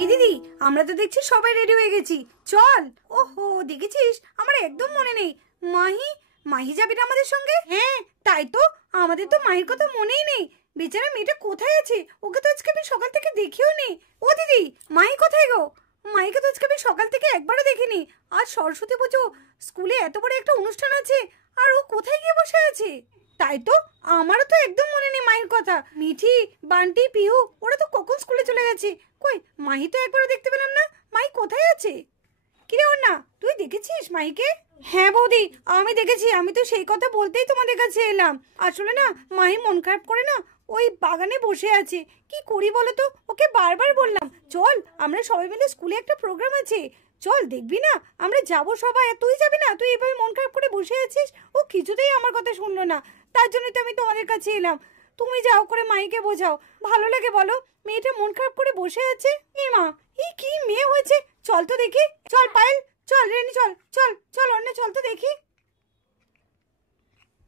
এই দিদি, আমরা তো দেখছি সবাই রেডি হয়ে গেছি, চল। ওহো, দেখেছিস আমার একদম মনে নেই। মাহি, মাহি যাবি না আমাদের সঙ্গে? হ্যাঁ তাই তো, আমাদের তো মাহির কথা মনেই নেই। বেচারা মেয়েটা কোথায় আছে? ওকে তো আজকে আমি সকাল থেকে দেখিও নি। ও দিদি, মাহি কোথায় গো? মাহিকে তো আজকে আমি সকাল থেকে একবারও দেখিনি। আজ সরস্বতী পুজো, স্কুলে এত বড় একটা অনুষ্ঠান আছে, আর ও কোথায় গিয়ে বসে আছে? তাই তো, আমারও তো একদম মনে নেই মাহির কথা। মিঠি, বান্টি, পিহু ওরা তো কখন স্কুলে চলে গেছে। কই, মাহি তো একবারও দেখতে পেলাম না। মাহি কোথায় আছে? কিরে অন্না, তুই দেখেছিস মাহিকে? হ্যাঁ বৌদি, আমি দেখেছি। আমি তো সেই কথা বলতেই তোমাদের কাছে এলাম। আসলে না, মাহি মন খারাপ করে না ওই বাগানে বসে আছে। কি করি বলো তো? ওকে বারবার বললাম চল, আমরা সবাই মিলে স্কুলে একটা প্রোগ্রাম আছে, চল দেখবি না, আমরা যাবো সবাই। তুই যাবি না? তুই এভাবে মন খারাপ করে বসে আছিস। ও কিছুতেই আমার কথা শুনলো না। তার জন্যই তো আমি তোমাদের কাছে এলাম। তুমি যাও করে মাইকে বোঝাও। ভালো লাগে বলো? মেয়েটা মন খারাপ করে বসে আছে। এ মা, এই কি মেয়ে হয়েছে? চল তো দেখি। চল পায়েল, চল রেনি, চল চল চল অন্য, চল তো দেখি।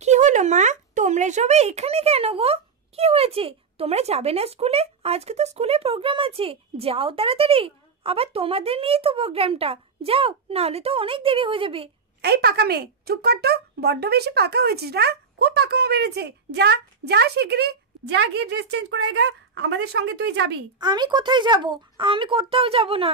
কি হলো মা, তোমরা সবাই এখানে কেন গো? কি হয়েছে? তোমরা যাবে না স্কুলে? আজকে তো স্কুলে প্রোগ্রাম আছে, যাও তাড়াতাড়ি। আবার তোমাদের নিয়েই তো প্রোগ্রামটা, যাও, নাহলে তো অনেক দেরি হয়ে যাবে। এই পাকা মেয়ে, চুপ কর তো। বড্ড বেশি পাকা হয়েছিস না? খুব পাকামো বেড়েছে। যা, যা শিগগিরই যা, গিয়ে ড্রেস চেঞ্জ করে গা। আমাদের সঙ্গে তুই যাবি। আমি কোথায় যাব? আমি কোথাও যাব না।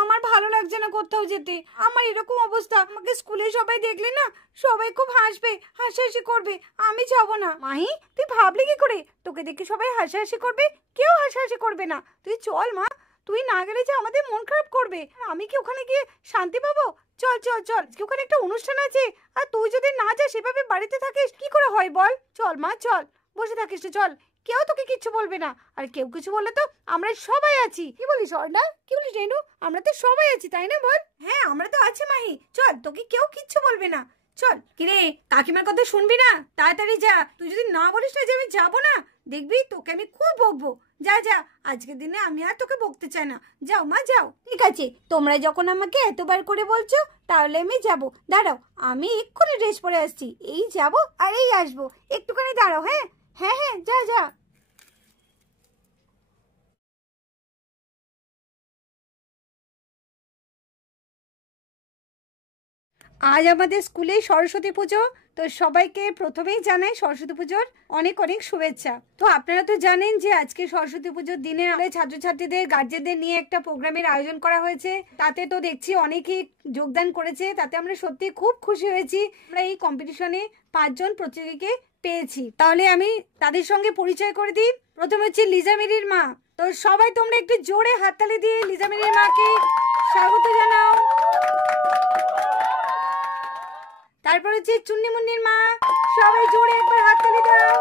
আমার ভালো লাগছে না কোথাও যেতে। আমার এরকম অবস্থা, আমাকে স্কুলে সবাই দেখলে না সবাই খুব হাসবে, হাসাহাসি করবে। আমি যাব না। মাহি, তুই ভাবলি কি করে তোকে দেখে সবাই হাসাহাসি করবে? কেউ হাসাহাসি করবে না। তুই চল মা, তুই না গেলে যে আমাদের মন খারাপ করবে। আমি কি ওখানে গিয়ে শান্তি পাবো? চল চল চল, ওখানে একটা অনুষ্ঠান আছে, আর তুই যদি না যাস, সেভাবে বাড়িতে থাকিস, কি করে হয় বল? চল মা চল, বসে থাকিস না, চল। কেউ তোকে কিচ্ছু বলবে না, আর কেউ কিছু বললে তো আমরা সবাই আছি। কি বলিস অর্ণা? কি বলিস রেনু? আমরা তো সবাই আছি, তাই না বল? হ্যাঁ আমরা তো আছি মাহি, চল, তোকে কেউ কিচ্ছু বলবে না। চল। কিরে, কাকিমার কথা শুনবি না? তাড়াতাড়ি যা। তুই যদি না বলিস না যে আমি যাবো না, দেখবি তোকে আমি খুব বকবো। যা যা, আজকের দিনে আমি আর তোকে বকতে চাই না। যাও মা যাও। ঠিক আছে, তোমরা যখন আমাকে এতবার করে বলছো, তাহলে আমি যাব। দাঁড়াও, আমি এক্ষুনি ড্রেস পরে আসছি। এই যাব আর এই আসবো, একটুখানি দাঁড়াও। হ্যাঁ হ্যাঁ হ্যাঁ, যা যা। আজ আমাদের স্কুলে সরস্বতী পুজো। তো সবাইকে প্রথমেই জানাই সরস্বতী পুজোর অনেক অনেক শুভেচ্ছা। তো আপনারা তো জানেন যে আজকে সরস্বতী পুজোর দিনে আমাদের ছাত্রছাত্রীদের গার্জেনদের নিয়ে একটা প্রোগ্রামের আয়োজন করা হয়েছে। তাতে তো দেখছি অনেকেই যোগদান করেছে, তাতে আমরা সত্যি খুব খুশি হয়েছি। আমরা এই কম্পিটিশনে 5 জন প্রতিযোগীকে পেয়েছি। তাহলে আমি তাদের সঙ্গে পরিচয় করে দিই। প্রথমে হচ্ছে লিজা মেরির মা। তো সবাই তোমরা একটু জোরে হাততালি দিয়ে লিজা মেরির মাকে স্বাগত জানাও। তারপর হচ্ছে চুন্নি মুন্নির মা, সবাই জোরে একবার হাততালি দাও।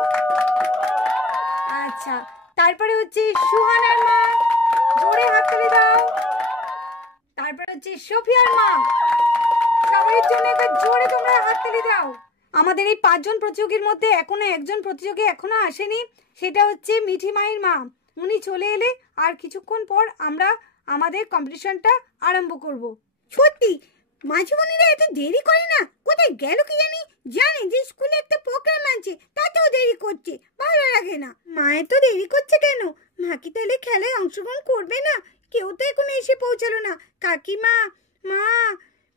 আচ্ছা, তারপরে হচ্ছে সুহানার মা, জোরে হাততালি দাও। তারপর হচ্ছে সোফিয়ার মা, সবাই জন্য একবার জোরে তোমরা হাততালি দাও। আমাদের এই 5 জন প্রতিযোগীর মধ্যে এখনো একজন প্রতিযোগী এখনো আসেনি, সেটা হচ্ছে মিঠি মায়ের মা। উনি চলে এলে আর কিছুক্ষণ পর আমরা আমাদের কম্পিটিশনটা আরম্ভ করব। সত্যি মাঝিমণিরা এত দেরি করে না? কোথায় গেল কি জানি? জানে যে স্কুলে একটা প্রোগ্রাম আছে, তাতেও দেরি করছে, ভালো লাগে না। মায়ের তো দেরি করছে কেন? মা কি তাহলে খেলায় অংশগ্রহণ করবে না? কেউ তো এখনো এসে পৌঁছালো না। কাকিমা, মা,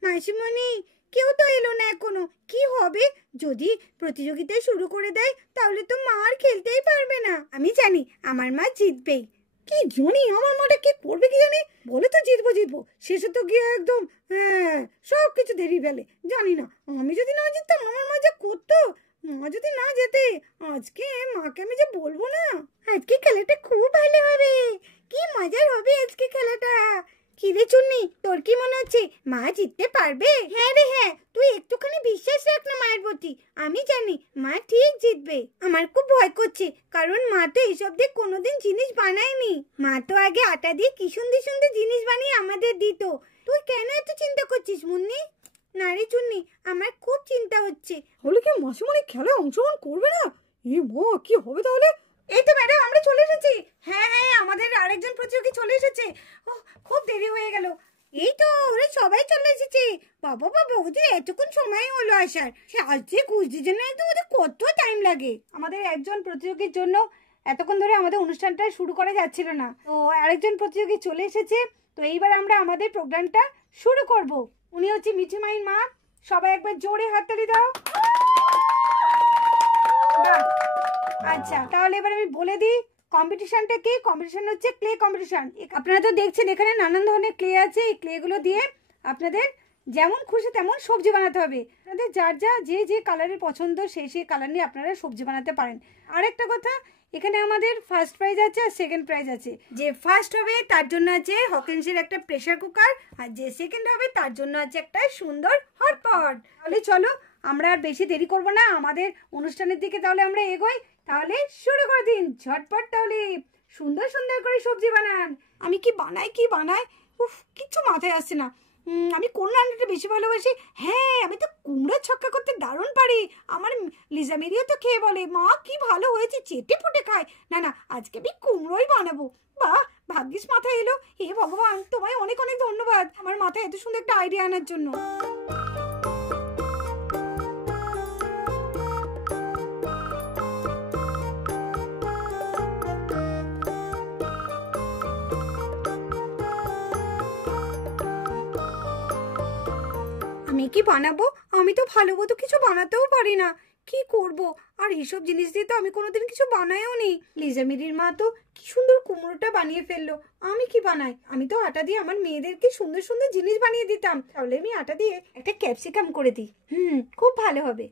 মাসিমণি, কেউ তো এলো না এখনো। কি হবে যদি প্রতিযোগিতা শুরু করে দেয়? তাহলে তো মা আর খেলতেই পারবে না। আমি জানি আমার মা জিতবেই। কি জানি আমার মাটা কি করবে কি জানি, বলে তো জিতবো জিতবো, শেষে তো গিয়ে একদম হ্যাঁ সব কিছু দেরি ফেলে। জানি না, আমি যদি না জিততাম আমার মা যা করতো। মা যদি না যেতে, আজকে মাকে আমি যে বলবো না। আজকে খেলাটা খুব ভালো হবে, কি মজার হবে আজকে খেলাটা। কি রে চুন্নি, তোর কি মনে হচ্ছে মা জিততে পারবে? হ্যাঁ রে হ্যাঁ, তুই একটুখানি বিশ্বাস রাখ না মায়ের প্রতি। আমি জানি মা ঠিক জিতবে। আমার খুব ভয় করছে, কারণ মা তো এইসব দিয়ে কোনোদিন জিনিস বানায়নি। মা তো আগে আটা দিয়ে কি সুন্দর সুন্দর জিনিস বানিয়ে আমাদের দিত। তুই কেন এত চিন্তা করছিস মুন্নি? না রে চুন্নি, আমার খুব চিন্তা হচ্ছে। হলে কি মাসিমণি খেলায় অংশগ্রহণ করবে না? এ মা, কি হবে তাহলে? এই তো ম্যাডাম, আমরা চলে এসেছি। হ্যাঁ হ্যাঁ, আমাদের আরেকজন প্রতিযোগী চলে এসেছে। ও, খুব দেরি হয়ে গেল। এই তো ওরা সবাই চলে এসেছে। বাবা বাবা, ওদের এতক্ষণ সময় হলো আসার। সে আসছে খুঁজতে জন্য একদম ওদের কত টাইম লাগে। আমাদের একজন প্রতিযোগীর জন্য এতক্ষণ ধরে আমাদের অনুষ্ঠানটা শুরু করা যাচ্ছিল না, তো আরেকজন প্রতিযোগী চলে এসেছে। তো এইবার আমরা আমাদের প্রোগ্রামটা শুরু করব। উনি হচ্ছে মিঠিমাইর মা। সবাই একবার জোরে হাততালি দাও। আচ্ছা, তাহলে এবার আমি বলে দিই কম্পিটিশনটা কি। কম্পিটিশন হচ্ছে ক্লে কম্পিটিশন। আপনারা তো দেখছেন এখানে নানান ধরনের ক্লে আছে। এই ক্লেগুলো দিয়ে আপনাদের যেমন খুশি তেমন সবজি বানাতে হবে। আপনাদের যার যা যে কালারের পছন্দ সেই কালার নিয়ে আপনারা সবজি বানাতে পারেন। আরেকটা কথা, এখানে আমাদের ফার্স্ট প্রাইজ আছে আর সেকেন্ড প্রাইজ আছে। যে ফার্স্ট হবে তার জন্য আছে হকিন্সের একটা প্রেসার কুকার, আর যে সেকেন্ড হবে তার জন্য আছে একটা সুন্দর হটপট। তাহলে চলো আমরা আর বেশি দেরি করব না, আমাদের অনুষ্ঠানের দিকে তাহলে আমরা এগোই। তাহলে শুরু করে দিন ঝটপট। তাহলে সুন্দর সুন্দর করে সবজি বানান। আমি কি বানাই উফ, কিচ্ছু মাথায় আসছে না। আমি কোন রান্নাটা বেশি ভালোবাসি? হ্যাঁ, আমি তো কুমড়ো ছক্কা করতে দারুণ পারি। আমার লিজা মেরিও তো খেয়ে বলে, মা কি ভালো হয়েছে, চেটে ফুটে খায়। না আজকে আমি কুমড়োই বানাবো। বাহ, ভাগ্যিস মাথায় এলো। হে ভগবান, তোমায় অনেক অনেক ধন্যবাদ আমার মাথায় এত সুন্দর একটা আইডিয়া আনার জন্য। আমি কি বানাবো? আমি তো ভালো মতো কিছু বানাতেও পারি না। কি করব? আর এইসব জিনিস দিয়ে তো আমি কোনোদিন কিছু বানাইও নি। লিজা মেরির মা তো কি সুন্দর কুমড়োটা বানিয়ে ফেললো। আমি কি বানাই? আমি তো আটা দিয়ে আমার মেয়েদেরকে সুন্দর সুন্দর জিনিস বানিয়ে দিতাম। তাহলে আমি আটা দিয়ে একটা ক্যাপসিকাম করে দিই। খুব ভালো হবে।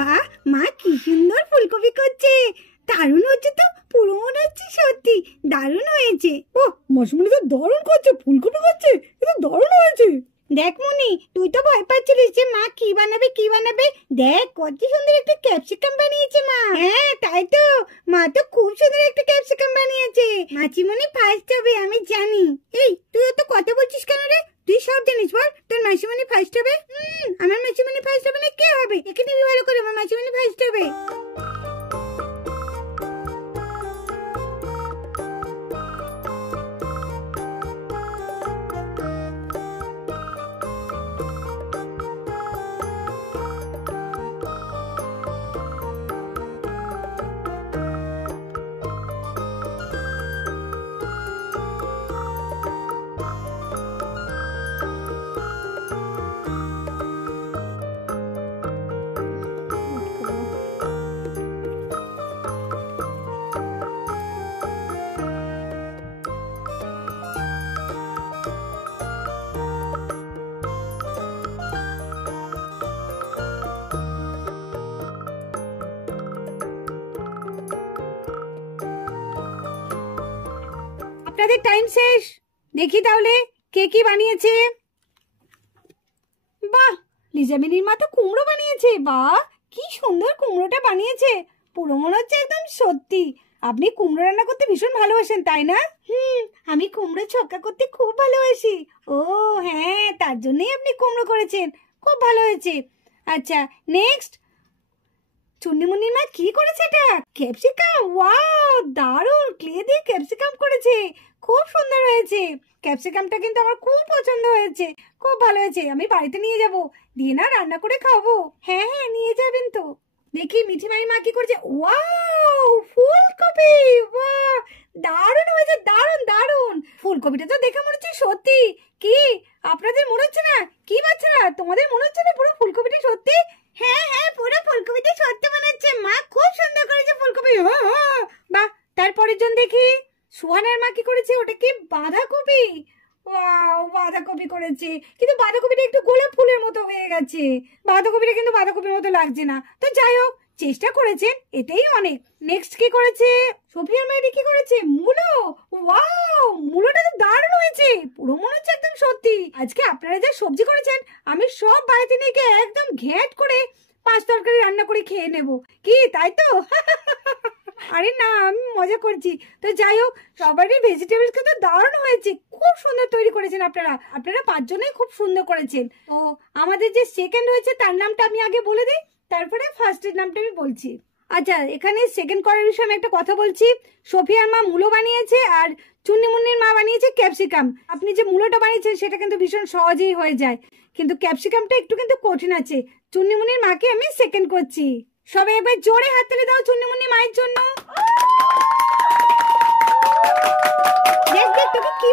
বাহ, মা কি সুন্দর ফুলকপি করছে। দারুণ হচ্ছে তো, পুরো মনে হচ্ছে সত্যি দারুণ হয়েছে। ও মাসিমণি তো দারুণ করছে, ফুলকপি করছে, এটা দারুণ হয়েছে। দেখ মনি, তুই তো ভয় পাচ্ছিলিস যে মা কি বানাবে। দেখ কত সুন্দর একটা ক্যাপসিকাম বানিয়েছে মা। হ্যাঁ তাই তো, মা তো খুব সুন্দর একটা ক্যাপসিকাম বানিয়েছে। মাসিমণি ফার্স্ট হবে আমি জানি। এই তুই তো কথা বলছিস কেন রে? তুই সব জানিস, বল তোর মাসিমণি ফার্স্ট হবে। আমার মাসিমণি ফার্স্ট হবে না কে হবে? এখানে ভালো করে, আমার মাসিমণি ফার্স্ট হবে। আপনাদের টাইম শেষ। দেখি তাহলে কে কি বানিয়েছে। বাহ, লিজা মিনির মা তো কুমড়ো বানিয়েছে। বাহ, কি সুন্দর কুমড়োটা বানিয়েছে। পুরো মনে হচ্ছে একদম সত্যি। আপনি কুমড়ো রান্না করতে ভীষণ ভালোবাসেন তাই না? আমি কুমড়ো ছক্কা করতে খুব ভালোবাসি। ও হ্যাঁ, তার জন্যই আপনি কুমড়ো করেছেন। খুব ভালো হয়েছে। আচ্ছা নেক্সট, চুন্নিমুন্নির মা কি করেছে? এটা ক্যাপসিকাম। ওয়াও, দারুণ, ক্লে দিয়ে ক্যাপসিকাম করেছে। খুব সুন্দর হয়েছে। ক্যাপসিকামটা কিন্তু আমার খুব পছন্দ হয়েছে। খুব ভালো হয়েছে। আমি বাড়িতে নিয়ে যাব, দিয়ে না রান্না করে খাবো। হ্যাঁ নিয়ে যাবেন তো। দেখি মিঠিমাই মা কি করছে। ওয়াও, ফুলকপি। বাহ, দারুণ হয়েছে, দারুণ। ফুলকপিটা তো দেখে মনে হচ্ছে সত্যি। কি আপনাদের মনে হচ্ছে না? কি বাচ্চারা, তোমাদের মনে হচ্ছে না পুরো ফুলকপিটা সত্যি? হ্যাঁ, পুরো ফুলকপিটা সত্যি মনে হচ্ছে। মা খুব সুন্দর করেছে ফুলকপি। বাহ, তারপরের জন দেখি সুহানের মা কি করেছে। ওটা কি বাঁধাকপি। ও ওয়াও, বাঁধাকপি করেছে, কিন্তু বাঁধাকপিটা একটু গোলাপ ফুলের মতো হয়ে গেছে। বাঁধাকপিটা কিন্তু বাঁধাকপির মতো লাগছে না। তো যাই হোক, চেষ্টা করেছেন, এটাই অনেক। নেক্সট কি করেছে সোফিয়ার মেয়েটি? কি করেছে? মূলো। ওয়াও, মূলোটা তো দারুণ হয়েছে, পুরো মনে হচ্ছে একদম সত্যি। আজকে আপনারা যা সবজি করেছেন, আমি সব বাড়িতে নিয়ে গিয়ে একদম ঘ্যাট করে 5 তরকারি রান্না করে খেয়ে নেব। কি তাই তো? আরে না, আমি মজা করছি। তো যাই হোক, সবারই ভেজিটেবলস কিন্তু দারুণ হয়েছে, খুব সুন্দর তৈরি করেছেন আপনারা। আপনারা 5 জনেই খুব সুন্দর করেছেন। তো আমাদের যে সেকেন্ড হয়েছে তার নামটা আমি আগে বলে দিই, তারপরে ফার্স্টের নামটা আমি বলছি। আচ্ছা, এখানে সেকেন্ড করার বিষয়ে আমি একটা কথা বলছি। সোফিয়ার মা মূলো বানিয়েছে আর চুন্নিমুন্নির মা বানিয়েছে ক্যাপসিকাম। আপনি যে মূলোটা বানিয়েছেন সেটা কিন্তু ভীষণ সহজেই হয়ে যায়, কিন্তু ক্যাপসিকামটা একটু কিন্তু কঠিন আছে। চুন্নিমুন্নির মাকে আমি সেকেন্ড করছি। সবাই একবার জোরে হাততালি দাও চুন্নিমুন্নি মায়ের জন্য। দেখ দেখ, তোকে কি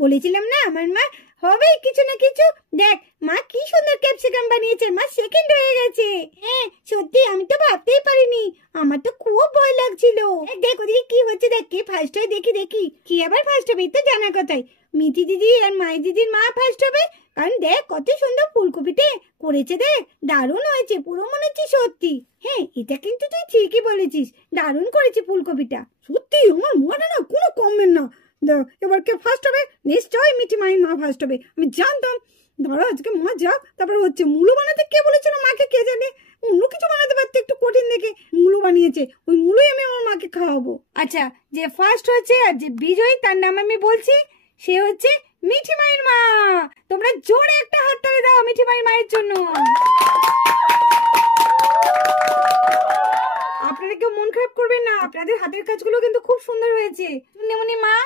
বলেছিলাম না আমার মা হবে কিছু না কিছু। দেখ মা কি সুন্দর ক্যাপসিকাম বানিয়েছে, মা সেকেন্ড হয়ে গেছে। হ্যাঁ সত্যি, আমি তো ভাবতেই পারিনি, আমার তো খুব ভয় লাগছিল। দেখ ওদিকে কি হচ্ছে, দেখ কে ফার্স্ট হয়, দেখি দেখি। কি আবার ফার্স্ট হবে তো জানা কথাই, মিঠি দিদি আর মাই দিদির মা ফার্স্ট হবে। কারণ দেখ কত সুন্দর ফুলকপিতে করেছে, দেখ দারুণ হয়েছে, পুরো মনে হচ্ছে সত্যি। হ্যাঁ এটা কিন্তু তুই ঠিকই বলেছিস, দারুণ করেছে ফুলকপিটা। সত্যি আমার মনে না কোনো কমবেন না। এবার কে ফার্স্ট হবে? নিশ্চয়ই মিঠি মায়ের মা ফার্স্ট হবে, আমি জানতাম। ধরো আজকে মা যাক, তারপরে হচ্ছে। মূলো বানাতে কে বলেছিল মাকে? কে জানে, অন্য কিছু বানাতে পারতে, একটু কঠিন দেখে মূলো বানিয়েছে, ওই মূলোই আমি আমার মাকে খাওয়াবো। আচ্ছা, যে ফার্স্ট হচ্ছে আর যে বিজয়ী তার নাম আমি বলছি, সে হচ্ছে মিঠি মায়ের মা। তোমরা জোরে একটা হাততালি দাও মিঠি মায়ের মায়ের জন্য। আপনারা কেউ মন খারাপ করবেন না, আপনাদের হাতের কাজগুলো কিন্তু খুব সুন্দর হয়েছে। চুন্নিমুন্নি মা,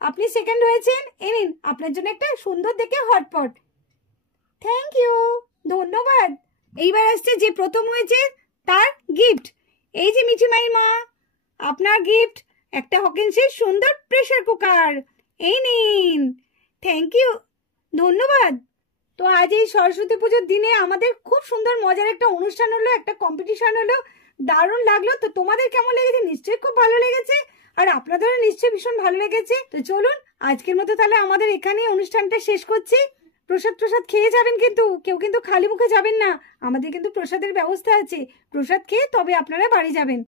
আপনি সেকেন্ড হয়েছেন, এই নিন আপনার জন্য একটা সুন্দর দেখে হটপট। থ্যাংক ইউ, ধন্যবাদ। এইবার আসছে যে প্রথম হয়েছে তার গিফট। এই যে মিঠি মায়ের মা, আপনার গিফট একটা হকিন্সের সুন্দর প্রেসার কুকার, এই নিন। থ্যাংক ইউ, ধন্যবাদ। তো আজ এই সরস্বতী পুজোর দিনে আমাদের খুব সুন্দর মজার একটা অনুষ্ঠান হলো, একটা কম্পিটিশন হলো, দারুণ লাগলো। তো তোমাদের কেমন লেগেছে? নিশ্চয়ই খুব ভালো লেগেছে, আর আপনাদেরও নিশ্চয়ই ভীষণ ভালো লেগেছে। তো চলুন আজকের মতো তাহলে আমাদের এখানেই অনুষ্ঠানটা শেষ করছি। প্রসাদ খেয়ে যাবেন, কিন্তু কেউ কিন্তু খালি মুখে যাবেন না, আমাদের কিন্তু প্রসাদের ব্যবস্থা আছে। প্রসাদ খেয়ে তবে আপনারা বাড়ি যাবেন।